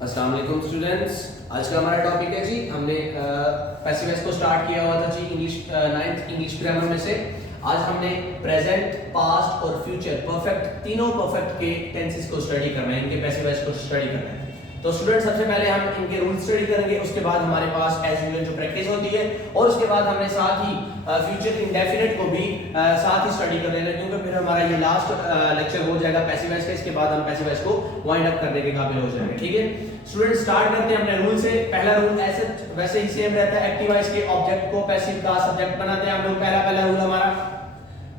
अस्सलाम वालेकुम स्टूडेंट्स। आज का हमारा टॉपिक है जी, हमने पैसिव वॉइस को स्टार्ट किया हुआ था जी इंग्लिश 9th इंग्लिश ग्रामर में से। आज हमने प्रेजेंट, पास्ट और फ्यूचर परफेक्ट, तीनों परफेक्ट के टेंसेस को स्टडी करना है, इनके पैसिव वॉइस को स्टडी करना है। तो स्टूडेंट्स सबसे पहले हम इनके रूल स्टडी करेंगे, उसके बाद हमारे पास एज यूजुअल जो प्रैक्टिस होती है, और उसके बाद हमने साथ ही फ्यूचर इंडेफिनिट को भी साथ ही स्टडी कर लेना, क्योंकि फिर हमारा ये लास्ट लेक्चर हो जाएगा पैसिव वॉइस का। इसके बाद हम पैसिव वॉइस को वाइंड अप करने के काबिल हो जाएंगे। ठीक है स्टूडेंट्स, स्टार्ट करते हैं अपने रूल से। पहला रूल ऐसे वैसे ही सेम रहता है, एक्टिव वॉइस के ऑब्जेक्ट को पैसिव का सब्जेक्ट बनाते हैं हम लोग। पहला रूल हमारा।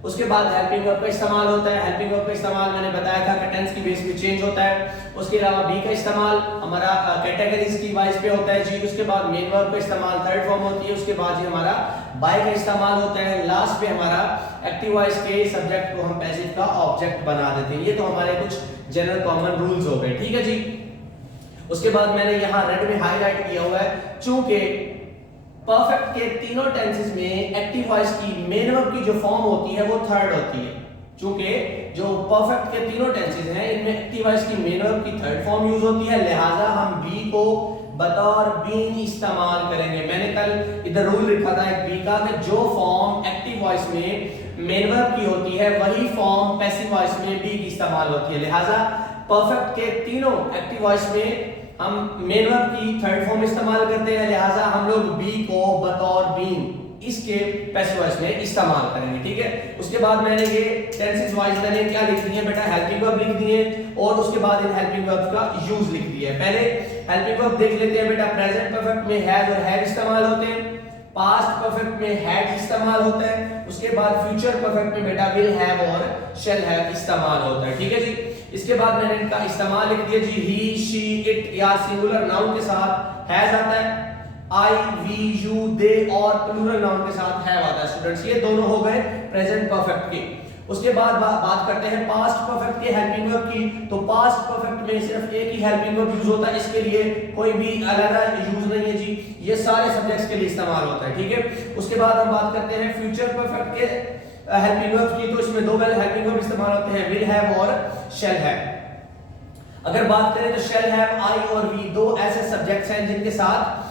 उसके बाद हेल्पिंग वर्ब का इस्तेमाल होता है। हेल्पिंग वर्ब का इस्तेमाल मैंने बताया था कि टेंस की बेस पे चेंज होता है। उसके अलावा बी का इस्तेमाल हमारा कैटेगरीज की वाइज पे होता है जी। उसके बाद मेन वर्ब का इस्तेमाल थर्ड फॉर्म होती है। उसके बाद जी हमारा बाय का इस्तेमाल होता है। लास्ट पे हमारा एक्टिव वॉइस के सब्जेक्ट को हम पैसिव का ऑब्जेक्ट बना देते हैं। ये तो हमारे कुछ जनरल कॉमन रूल्स हो गए। ठीक है जी। उसके बाद मैंने यहाँ रेड में हाईलाइट किया हुआ है, चूंकि परफेक्ट के तीनों टेंसेस में एक्टिव वॉइस की मेन वर्ब की जो फॉर्म होती है वो थर्ड होती है। चूंकि जो परफेक्ट के तीनों टेंसेस हैं इनमें एक्टिव वॉइस की मेन वर्ब की थर्ड फॉर्म यूज होती है, लिहाजा हम बी को बतौर बीन इस्तेमाल करेंगे। मैंने कल इधर रूल लिखा था एक बी का कि जो फॉर्म एक्टिव वॉइस में मेन वर्ब की होती है वही फॉर्म पैसिव वॉइस में बी की इस्तेमाल होती है। लिहाजा परफेक्ट के तीनों एक्टिव वॉइस में हम मेन वर्ब की थर्ड फॉर्म इस्तेमाल करते हैं, लिहाजा हम लोग बी को बतौर बीन इसके पैसिव वॉइस में इस्तेमाल करेंगे। ठीक है। उसके बाद मैंने ये टेंसेस वाइज मैंने क्या लिख दिए बेटा, हेल्पिंग वर्ब लिख दिए, और उसके बाद इन हेल्पिंग वर्ब्स का यूज लिख दिया है। पहले हेल्पिंग वर्ब देख लेते हैं बेटा। प्रेजेंट परफेक्ट में हैज और हैव इस्तेमाल होते हैं। पास्ट परफेक्ट में हैड इस्तेमाल होता है। उसके बाद फ्यूचर परफेक्ट में बेटा विल हैव और शैल हैव इस्तेमाल होता है। ठीक है जी। इसके बाद मैंने इनका इस्तेमाल लिख दिया जी। ही, शी, इट या सिंगुलर नाउन के साथ हैज आता है। आई, वी, यू, दे और प्लूरल नाउन के साथ हैव आता है। स्टूडेंट्स ये दोनों हो गए प्रेजेंट परफेक्ट के। उसके बाद बात करते हैं पास्ट परफेक्ट के हेल्पिंग वर्ब की। तो पास्ट परफेक्ट में सिर्फ एक ही हेल्पिंग वर्ब यूज होता है, इसके लिए कोई भी अलग यूज नहीं है जी, ये सारे सब्जेक्ट्स के लिए इस्तेमाल होता है। ठीक है। उसके बाद हम बात करते हैं फ्यूचर परफेक्ट के हेल्पिंग वर्ब की। तो इसमें दो हेल्पिंग वर्ब इस्तेमाल होते हैं, विल हैव और शैल हैव। अगर बात करें तो शैल हैव, आई और वी दो ऐसे सब्जेक्ट्स हैं जिनके साथ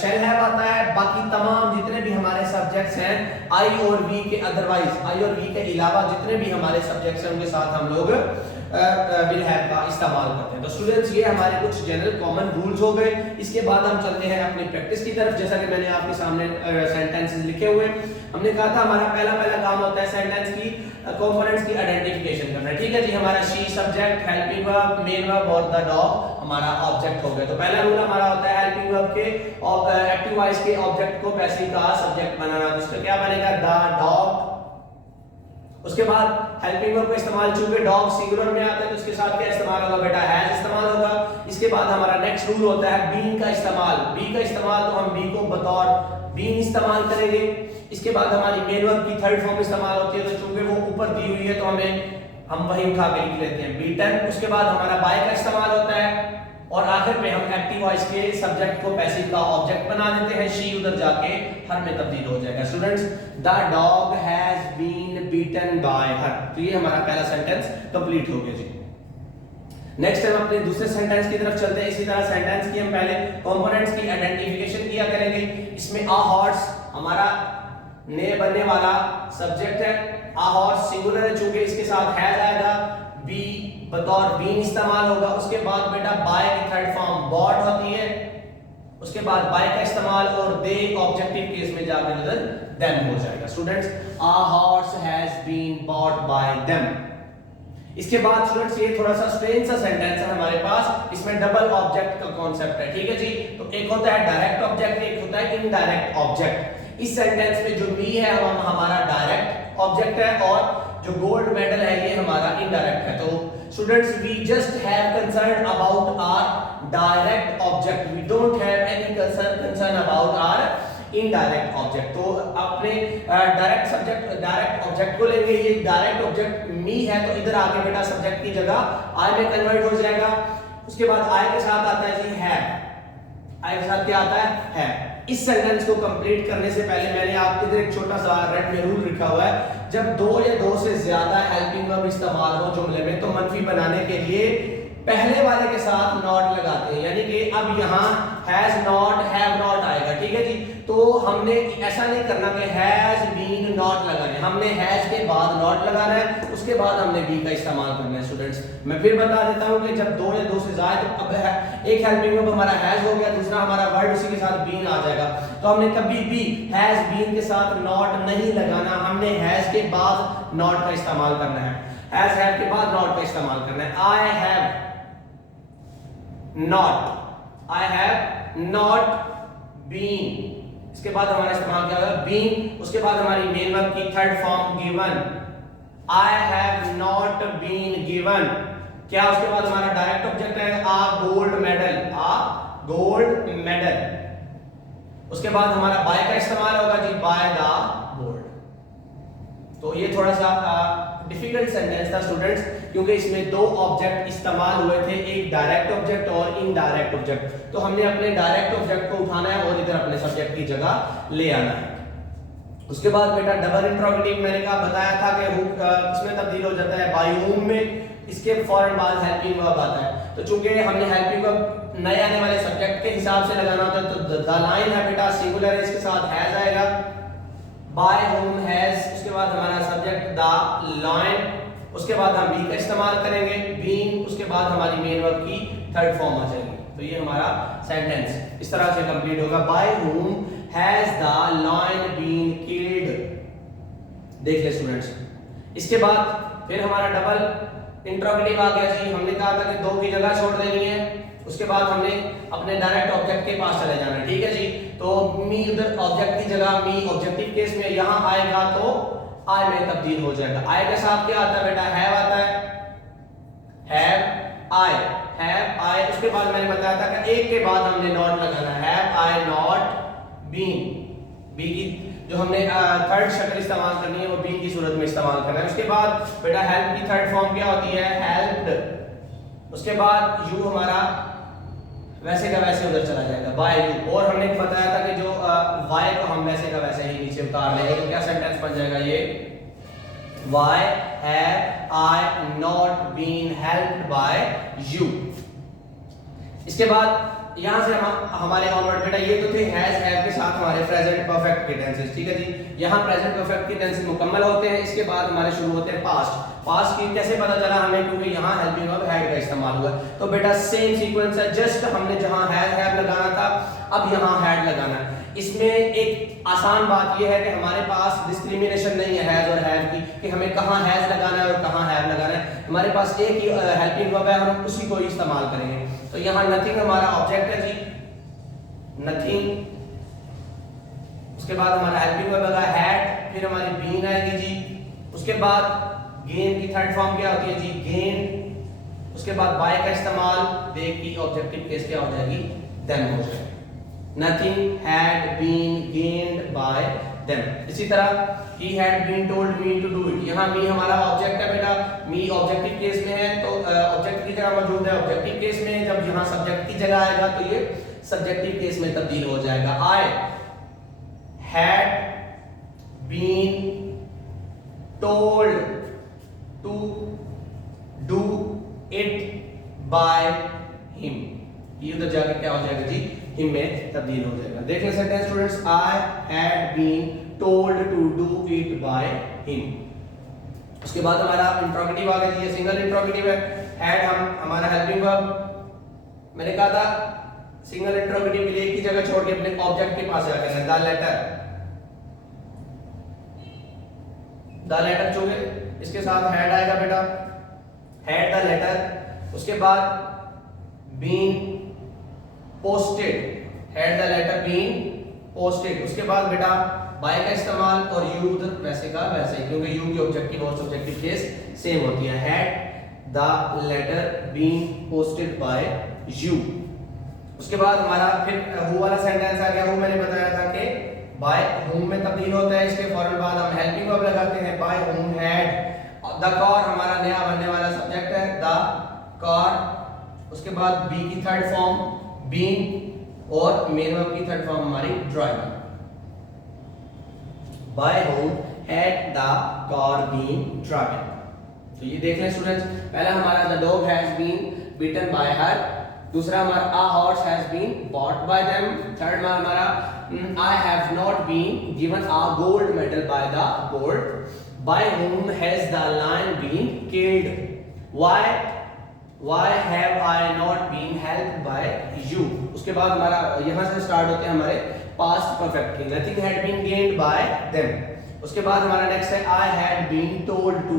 शैल हैव आता है। बाकी तमाम जितने भी हमारे सब्जेक्ट्स हैं आई और वी के अदरवाइज, आई और वी के अलावा जितने भी हमारे सब्जेक्ट्स हैं उनके साथ हम लोग विल हैव का इस्तेमाल करते हैं। तो स्टूडेंट्स ये हमारे कुछ जनरल कॉमन रूल्स हो गए। इसके बाद हम चलते हैं अपनी प्रैक्टिस की तरफ। जैसा कि मैंने आपके सामने सेंटेंसेस लिखे हुए, हमने कहा था हमारा पहला काम होता है सेंटेंस की कंपोनेंट्स की आइडेंटिफिकेशन करना। ठीक है जी। हमारा she subject, helping verb, main verb और द डॉग हमारा ऑब्जेक्ट हो गया। तो पहला रूल हमारा होता है हेल्पिंग वर्ब के एक्टिव वॉइस के ऑब्जेक्ट को पैसिव का सब्जेक्ट बनाना। तो इसका क्या बनेगा, द डॉग। उसके बाद हेल्पिंग वर्ब का इस्तेमाल, चूंकि डॉग सिंगुलर में आता है तो उसके साथ क्या इस्तेमाल होगा बेटा, हैज इस्तेमाल होगा। इसके बाद हमारा नेक्स्ट रूल होता है बीन का इस्तेमाल। बी का इस्तेमाल तो हम बी को बतौर बीन इस्तेमाल करेंगे। इसके बाद हमारी मेन वर्ब की थर्ड फॉर्म इस्तेमाल होती है, तो चूंकि वो ऊपर दी हुई है तो हम वही उठा के लिख लेते हैं, बीटन। उसके बाद हमारा बाय का इस्तेमाल होता है, और आखिर में हम एक्टिव वॉइस के सब्जेक्ट को पैसिव का ऑब्जेक्ट बना देते हैं। शी उधर जाके हर में तब्दील हो जाएगा। Students, the dog has been beaten by her. तो ये हमारा पहला सेंटेंस कंप्लीट हो गया जी। नेक्स्ट हम अपने दूसरे सेंटेंस की तरफ चलते हैं। इसी तरह सेंटेंस की हम पहले कंपोनेंट्स की आइडेंटिफिकेशन किया करेंगे। इसमें आ हॉर्स हमारा ने बनने वाला सब्जेक्ट है। आ हॉर्स सिंगुलर है, चूंकि इसके साथ हैज आएगा, बी बतौर बीन इस्तेमाल होगा। उसके बाद बेटा बाय की थर्ड फॉर्म बॉट होती है। उसके बाद बाय का इस्तेमाल और दे ऑब्जेक्टिव केस में जाकर नजर देम हो जाएगा। Students, a horse has been bought by them. इसके बाद स्टूडेंट्स ये थोड़ा सा स्ट्रेंज सा सेंटेंस है हमारे पास, इसमें डबल ऑब्जेक्ट का कॉन्सेप्ट है। ठीक है जी। तो एक होता है डायरेक्ट ऑब्जेक्ट, एक होता है इनडायरेक्ट ऑब्जेक्ट। इस सेंटेंस में जो मी है हमारा डायरेक्ट ऑब्जेक्ट है, और जो गोल्ड मेडल है ये हमारा इनडायरेक्ट है। तो students, we just have concern about our direct object, we don't have any concern about our indirect object. तो अपने डायरेक्ट सब्जेक्ट डायरेक्ट ऑब्जेक्ट को लेंगे। ये डायरेक्ट ऑब्जेक्ट मी है, तो इधर आके बेटा सब्जेक्ट की जगह आई में कन्वर्ट हो जाएगा। उसके बाद आई के साथ आता है जी है, आई के साथ क्या आता है। इस सेंटेंस को कंप्लीट करने से पहले मैंने आपके इधर एक छोटा सा रेड में रूल लिखा हुआ है, जब दो या दो से ज्यादा हेल्पिंग वर्ब इस्तेमाल हो जुमले में तो मनफी बनाने के लिए पहले वाले के साथ नॉट लगाते हैं, यानी कि अब यहाँ हैज नॉट हैव नॉट आएगा, ठीक है जी। तो हमने ऐसा नहीं करना कि हैज बीन नॉट लगाना है, हमने हैज के बाद नॉट लगाना है, उसके बाद हमने बी का इस्तेमाल करना है। स्टूडेंट्स मैं फिर बता देता हूँ कि जब दो या दो से ज्यादा, तो अब एक हेल्पिंग वर्ब हमारा हैज हो गया, दूसरा हमारा वर्ड उसी के साथ बीन आ जाएगा, तो हमने कभी भी हैज बीन के साथ नॉट नहीं लगाना, हमने हैज के बाद नॉट का इस्तेमाल करना है, हैज हैव के बाद नॉट का इस्तेमाल करना है। I have not, I have not been, इसके बाद हमारा इस्तेमाल क्या होगा, बीन, उसके बाद हमारी मेन वर्ब की third form given, I have not been given, क्या उसके बाद हमारा डायरेक्ट ऑब्जेक्ट है a gold medal, a gold medal, उसके बाद हमारा बाय का इस्तेमाल होगा जी, बाय द गोल्ड। तो ये थोड़ा सा डिफिकल्ट सेंटेंस था स्टूडेंट्स, क्योंकि इसमें दो ऑब्जेक्ट इस्तेमाल हुए थे, एक डायरेक्ट ऑब्जेक्ट और इनडायरेक्ट ऑब्जेक्ट, तो हमने अपने डायरेक्ट ऑब्जेक्ट को उठाना है और इधर अपने सब्जेक्ट की जगह ले आना है। उसके बाद बेटा डबल इंट्रोगेटिव मैंने कहा बताया था कि इसमें तब्दील हो जाता है बाय whom में, इसके फौरन बाद हेल्पिंग वर्ब आता है, तो चूंकि हमने हेल्पिंग वर्ब नए आने वाले सब्जेक्ट के हिसाब से लगाना होता है, तो द लाइन है बेटा सिंगुलर है, इसके साथ हैज आएगा, बाय whom हैज, उसके बाद हमारा सब्जेक्ट द लाइन, उसके बाद हम बी का इस्तेमाल करेंगे, बीन, उसके बाद हमारी मेन वर्ब की थर्ड फॉर्म आ जाएगी। तो ये हमारा सेंटेंस इस तरह से कंप्लीट होगा, by whom has the lion been killed. देख ले स्टूडेंट्स, इसके बाद फिर हमारा डबल इंट्रोगेटिव आ गया जी, हमने कहा था कि दो की जगह छोड़ देनी है, उसके बाद हमने अपने डायरेक्ट ऑब्जेक्ट के पास चले जाना है, ठीक है जी। तो मी उधर ऑब्जेक्ट की जगह मी ऑब्जेक्टिव केस में यहां आएगा तो आई में तब्दील हो जाएगा। आई के साथ क्या आता है बेटा, हैव आता है, हैव आई, हैव आई, उसके बाद मैंने बताया था कि एक के बाद हमने नॉट लगाना है, हैव आई नॉट बीन, बी की जो हमने थर्ड शक्ल इस्तेमाल करनी है वो बीन की सूरत में इस्तेमाल करना है। उसके बाद बेटा हेल्प की थर्ड फॉर्म क्या होती है, हेल्प्ड, उसके बाद यू हमारा वैसे का वैसे उधर चला जाएगा, बाय यू, और हमने बताया था कि जो वाई को हम वैसे का वैसे ही नीचे उतार लेंगे, तो क्या सेंटेंस बन जाएगा ये, why have I not been helped by you. इसके बाद यहां से हम हमारे ऑनवर्ड बेटा ये तो थे हैज हैव के साथ हमारे प्रेजेंट परफेक्ट के टेंसेस, ठीक है जी। यहां प्रेजेंट परफेक्ट के टेंसेस मुकम्मल होते हैं, इसके बाद हमारे शुरू होते हैं पास्ट। पास्ट की कैसे पता चला हमें, क्योंकि यहां हेल्पिंग वर्ब हैड का इस्तेमाल हुआ, तो बेटा सेम सीक्वेंस है, जस्ट हमने जहां हैज हैव लगाना था अब यहां हैड लगाना है। इसमें एक आसान बात यह है कि हमारे पास डिस्क्रिमिनेशन नहीं है हैज और हैव की, कि हमें कहां हैज लगाना है और कहां हैव लगाना है, हमारे पास एक ही हेल्पिंग वर्ब है, हम उसी को ही इस्तेमाल करेंगे। तो यहां नथिंग हमारा ऑब्जेक्ट है जी, नथिंग, उसके बाद हमारा हेल्पिंग वर्ब लगा हैड, फिर हमारी बीन आएगी जी, उसके बाद गेन की थर्ड फॉर्म क्या होती है जी, गेन, उसके बाद बाय का इस्तेमाल, दे की ऑब्जेक्टिव केस क्या हो जाएगी, देम हो जाएगी। Nothing had been gained by them। इसी तरह he had been told me to do it, यहाँ me हमारा ऑब्जेक्ट है बेटा, me ऑब्जेक्टिव केस में है, तो ऑब्जेक्ट की जगह मौजूद है ऑब्जेक्टिव केस में, जब यहाँ सब्जेक्ट की जगह आएगा तो ये सब्जेक्टिव केस में तब्दील हो जाएगा। I had been told to do it by him, ये उधर जाके क्या हो जाएगा जी, हिम में तब्दील हो जाएगा। देख लें sentence students, I had been told to do it by him। उसके बाद हमारा इंट्रोगेटिव आ गया जी, ये सिंगल इंट्रोगेटिव है, had हमारा हेल्पिंग वर्ब, मैंने कहा था सिंगल इंट्रोगेटिव के लिए एक ही जगह छोड़ के अपने ऑब्जेक्ट के पास जाके द लेटर चुके, इसके साथ हैड आएगा बेटा, हैड द लेटर, उसके बाद been posted, had the letter been posted, उसके बाद बेटा बाय का इस्तेमाल और यू उधर वैसे का वैसे ही, क्योंकि यू की ऑब्जेक्टिव और सब्जेक्टिव केस सेम होती है, had the letter been posted by you. उसके बाद हमारा फिर हु वाला सेंटेंस आ गया, हु मैंने बताया था कि बाय whom में तब्दील होता है, इसके फौरन बाद हम हेल्पिंग वर्ब लगाते हैं, by whom had, the car हमारा नया बनने वाला सब्जेक्ट है, द कार, उसके बाद बी की थर्ड फॉर्म बीन और मेन वर्ब की थर्ड फॉर्म हमारी driver. By whom had the car been driven। तो ये देख लें स्टूडेंट्स, पहला हमारा the dog has been beaten by her, दूसरा हमारा a horse has been bought by them, third हमारा I have not been given a gold medal by the board, by whom has the lion been killed, why have I not been helped by you। उसके बाद हमारा यहाँ से start होते हैं हमारे past perfect के, nothing had been gained by them। उसके बाद हमारा नेक्स्ट है I had been told to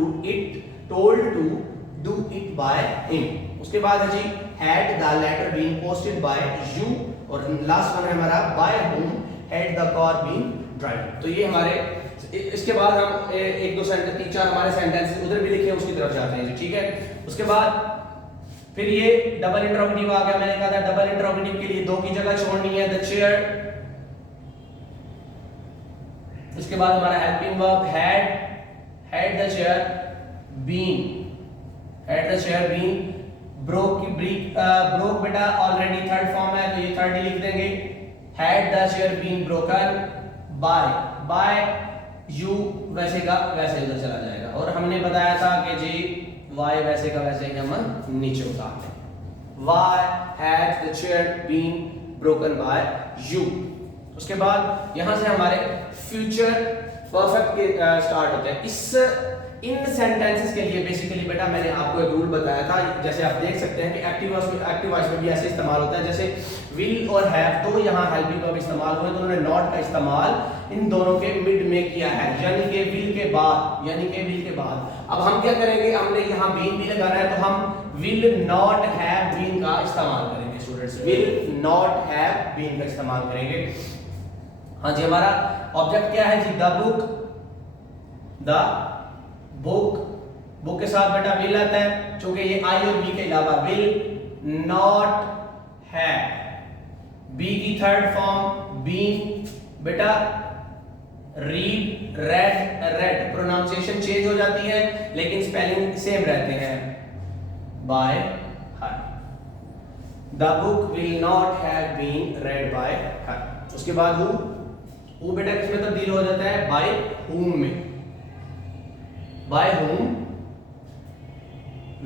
do it by him। उसके बाद है जी had the letter been posted by you, और लास्ट वन है हमारा by whom had the car been driven। तो ये हमारे, इसके बाद हम एक दो सेंटेंस, तीन चार हमारे सेंटेंस उधर भी लिखे हैं, उसकी तरफ जाते हैं जी, ठीक है। उसके बाद फिर ये डबल इंटरोगेटिव आ गया, मैंने कहा था डबल इंटरोगेटिव के लिए दो की जगह छोड़नी है, द चेयर। उसके बाद हमारा helping verb had the chair been, broke बेटा ऑलरेडी थर्ड फॉर्म है, तो ये थर्ड ही लिख देंगे, had the chair been broken by you, वैसे का वैसे उधर चला जाएगा। और हमने बताया था कि जी वाई वैसे का वैसे ही हम नीचे उतारते हैं, why had the chair been broken by you. उसके बाद यहां से हमारे फ्यूचर परफेक्ट के स्टार्ट होते हैं। इन सेंटेंसेस के लिए बेसिकली बेटा मैंने आपको एक रूल बताया था, जैसे आप देख सकते हैं कि एक्टिव वॉइस में भी ऐसे इस्तेमाल होता है, जैसे विल और हैव, तो यहाँ हेल्पिंग वर्ब इस्तेमाल हुए, तो उन्होंने नॉट का इस्तेमाल इन दोनों के मिड में किया है, यानी कि विल के बाद। अब हम क्या करेंगे, हमने यहाँ बीन भी लगाना है, तो हम विल नॉट हैव बीन का इस्तेमाल करेंगे students, will not have been का इस्तेमाल करेंगे। हाँ जी, हमारा ऑब्जेक्ट क्या है जी, द बुक के साथ बेटा विल आता है, क्योंकि ये आई और बी के अलावा विल नॉट है, बी की थर्ड फॉर्म बीन, बेटा रीड रेड प्रोनाउंसिएशन चेंज हो जाती है लेकिन स्पेलिंग सेम रहते हैं, by her, the book will not have been read by her. उसके बाद हु बेटा किसमें तब्दील हो जाता है, बाय whom में, by whom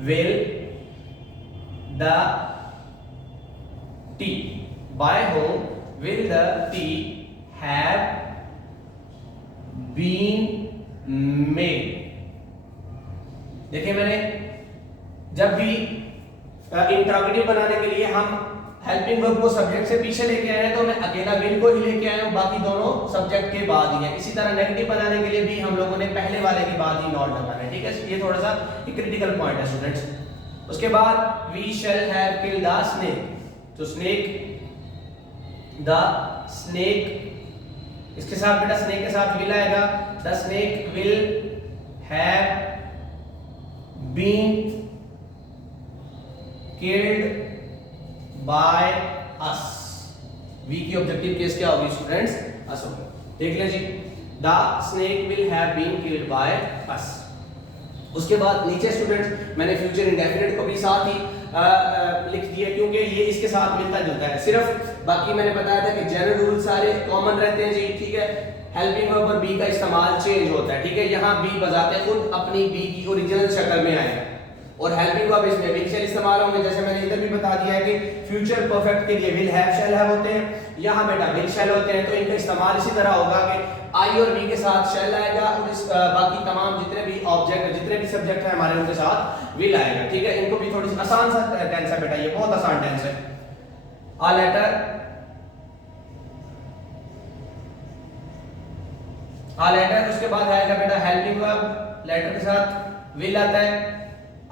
will the tea, by whom will the tea have been made। देखिए मैंने जब भी इंटरोगेटिव बनाने के लिए हम हेल्पिंग वर्ब को सब्जेक्ट से पीछे लेके आए हैं, तो मैं अकेला विल को ही लेके आया हूं, बाकी दोनों सब्जेक्ट के बाद ही है। इसी तरह नेगेटिव बनाने के लिए भी हम लोगों ने पहले वाले के बाद ही नॉट लगाना है, ठीक है। ये थोड़ा सा एक क्रिटिकल पॉइंट है स्टूडेंट्स। उसके बाद we shall have killed the snake, तो स्नेक इसके साथ बेटा स्नेक के साथ विल आएगा, the snake will have been killed by us. We की ऑब्जेक्टिव केस क्या होगी स्टूडेंट्स, अस होगा। देख लें जी, the snake will have been killed by us. उसके बाद नीचे स्टूडेंट्स मैंने फ्यूचर इंडेफिनिट को भी साथ ही लिख दिया, क्योंकि ये इसके साथ मिलता जुलता है, सिर्फ बाकी मैंने बताया था कि जनरल रूल सारे कॉमन रहते हैं जी, ठीक है। हेल्पिंग वर्ब पर बी का इस्तेमाल चेंज होता है, ठीक है। यहाँ बी बजाते खुद अपनी बी की ओरिजिनल शक्ल में आएगा, और हेल्पिंग वर्ब इसमें विल शैल इस्तेमाल होंगे, जैसे मैंने इधर भी बता दिया है कि फ्यूचर परफेक्ट के लिए विल हैव शैल हैव होते हैं, यहाँ बेटा विल शैल होते हैं, तो इनका इस्तेमाल इसी तरह होगा कि आई और बी के साथ शैल आएगा, और इस बाकी तमाम जितने भी ऑब्जेक्ट जितने भी सब्जेक्ट है हमारे उनके साथ विल आएगा, ठीक है। इनको भी थोड़ी सी आसान सा टेंस है बेटा, ये बहुत आसान टेंस है। आ लेटर, उसके बाद आएगा बेटा हेल्पिंग वर्ब, लेटर के साथ विल आता है,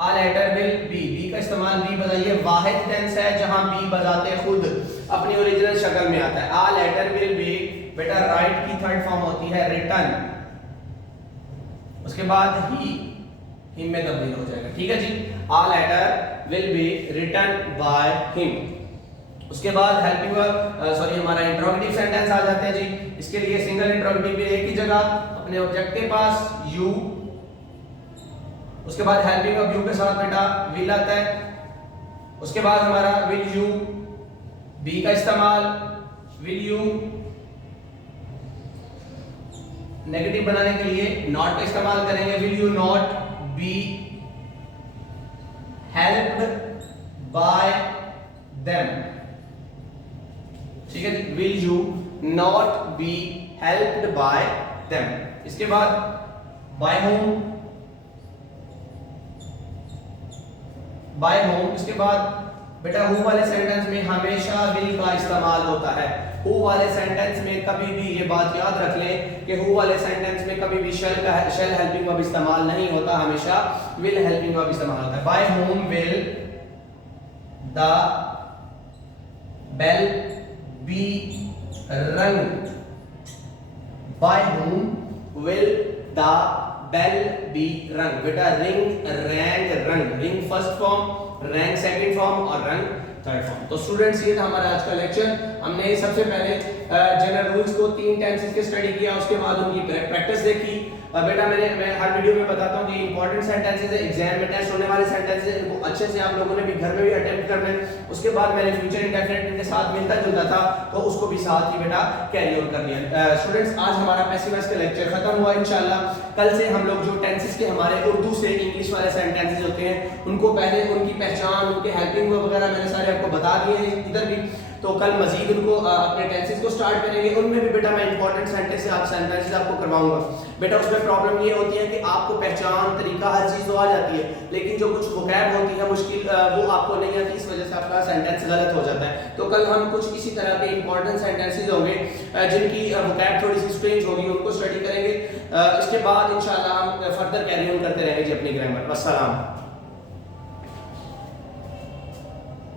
a letter will be, be का इस्तेमाल बी बजाइए, वाहिद टेंस है जहां बी बजाते खुद अपनी ओरिजिनल शक्ल में आता है। आ लेटर विल बी बेटा राइट की थर्ड फॉर्म होती है रिटर्न, उसके बाद ही हिम में तब्दील हो जाएगा, ठीक है जी। A letter will be written by him. उसके बाद हेल्पिंग वर्ब सॉरी हमारा इंट्रोगेटिव सेंटेंस आ जाते हैं जी। इसके लिए सिंगल इंट्रोगेटिव भी एक ही जगह अपने ऑब्जेक्ट के पास यू, उसके बाद हेल्पिंग वर्ब यू के साथ बेटा विल आता है, उसके बाद हमारा विल यू, बी का इस्तेमाल विल यू, नेगेटिव बनाने के लिए नॉट का इस्तेमाल करेंगे, will you not be helped by them, ठीक है जी, will you not be helped by them. इसके बाद बाय होम, बाय होम, इसके बाद बेटा हु वाले सेंटेंस में हमेशा विल का इस्तेमाल होता है। हु वाले सेंटेंस में कभी भी ये बात याद रख लें कि हु वाले सेंटेंस में कभी भी शेल हेल्पिंग वर्ब इस्तेमाल नहीं होता, हमेशा विल हेल्पिंग वर्ब इस्तेमाल होता है। By whom will the bell be rung, by whom will the bell be rung. बेटा ring, rang, rung, ring first form, rang second form और रंग थर्ड फॉर्म। तो स्टूडेंट्स ये था हमारा आज का लेक्चर। हमने सबसे पहले जनरल रूल्स को 3 टेंसेस के स्टडी किया, उसके बाद उनकी प्रैक्टिस देखी। बेटा मैं हर वीडियो में बताता हूं कि इंपॉर्टेंट सेंटेंसेस है, एग्जाम में टेस्ट होने वाले सेंटेंसेस है, इनको अच्छे से आप लोगों ने भी घर में भी अटेम्प्ट करना है। उसके बाद मैंने फ्यूचर इंडेफिनिट इनके साथ मिलता जुलता था तो उसको भी साथ ही बेटा कैरी ऑन कर लिया। स्टूडेंट्स आज हमारा पैसिव वॉइस का लेक्चर खत्म हुआ। इंशाल्लाह कल से हम लोग जो टेंसेस के हमारे उर्दू से इंग्लिश वाले सेंटेंसेस होते हैं उनको पहले उनकी पहचान, उनके हेल्पिंग वर्ब वगैरह मैंने सारे आपको बता दिए हैं इधर भी। तो कल मजीद उनको अपने टेंसेस को स्टार्ट करेंगे, उनमें भी बेटा मैं इंपॉर्टेंट सेंटेंसेस आपको करवाऊंगा। बेटा उसमें प्रॉब्लम ये होती है कि आपको पहचान, तरीका, हर चीज तो आ जाती है, लेकिन जो कुछ वोकैब होती है मुश्किल वो आपको नहीं आती, इस वजह से आपका सेंटेंस गलत हो जाता है। तो कल हम कुछ इसी तरह के इंपॉर्टेंट सेंटेंसेस होंगे जिनकी वोकैब थोड़ी सी स्ट्रेंज होगी, उनको स्टडी करेंगे। इसके बाद इंशाल्लाह हम फर्दर कैरी ऑन करते रहेंगे जी अपनी ग्रामर। अस्सलाम।